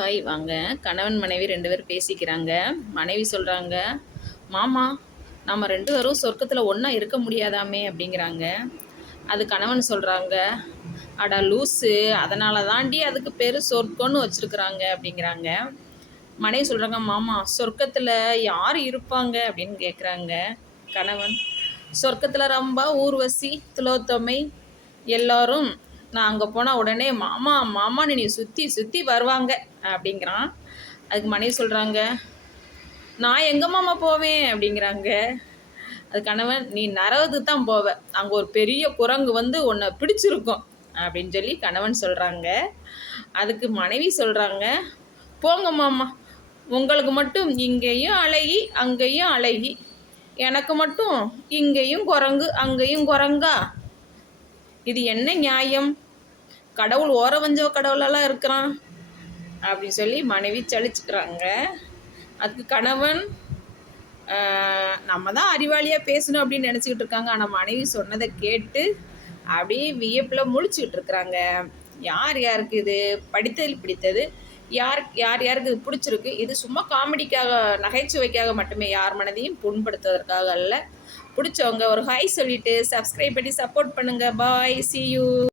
Hi வாங்க. கணவன் மனைவி ரெண்டு பேரும் பேசிக்கிறாங்க. மனைவி சொல்கிறாங்க மாமா நம்ம ரெண்டு பேரும் சொர்க்கத்தில் ஒன்றா இருக்க முடியாதாமே? அப்படிங்கிறாங்க. அது கணவன் சொல்கிறாங்க அடா லூஸு அதனால தாண்டி அதுக்கு பேர் சொர்க்கம்னு வச்சுருக்குறாங்க அப்படிங்கிறாங்க. மனைவி சொல்கிறாங்க மாமா சொர்க்கத்தில் யார் இருப்பாங்க? அப்படின்னு கேட்குறாங்க கணவன். சொர்க்கத்தில் ரொம்ப ஊர்வசி துலோத்தமை எல்லாரும் நான் அங்கே போனால் உடனே மாமா மாமான்னு நீ சுற்றி சுற்றி வருவாங்க. அப்படிங்கிறான். அதுக்கு மனைவி சொல்கிறாங்க நான் எங்கே மாமா போவேன்? அப்படிங்கிறாங்க. அது கணவன் நீ நரவது தான் போவ. அங்கே ஒரு பெரிய குரங்கு வந்து உன்னை பிடிச்சிருக்கும். அப்படின்னு சொல்லி கணவன் சொல்கிறாங்க அதுக்கு மனைவி சொல்கிறாங்க போங்க மாமா உங்களுக்கு மட்டும் இங்கேயும் அழகி அங்கேயும் அழகி. எனக்கு மட்டும் இங்கேயும் குரங்கு அங்கேயும் குரங்கா? இது என்ன நியாயம்? கடவுள் ஓர வஞ்சவ கடவுளெல்லாம் இருக்கிறான். அப்படின்னு சொல்லி மனைவி சளிச்சுக்கிறாங்க அதுக்கு கணவன் நம்ம தான் அறிவாளியாக பேசணும் அப்படின்னு நினச்சிக்கிட்டு இருக்காங்க. ஆனால் மனைவி சொன்னதை கேட்டு அப்படியே வியப்பில் முழிச்சுக்கிட்டு இருக்கிறாங்க. யார் யாருக்கு இது? படித்ததில் பிடித்தது. யார் யார் யாருக்கு இது பிடிச்சிருக்கு? இது சும்மா காமெடிக்காக நகைச்சுவைக்காக மட்டுமே யார் மனதையும் புண்படுத்துவதற்காக அல்ல. பிடிச்சவங்க ஒரு ஹாய் சொல்லிட்டு சப்ஸ்கிரைப் பண்ணி சப்போர்ட் பண்ணுங்க. பாய் சி யூ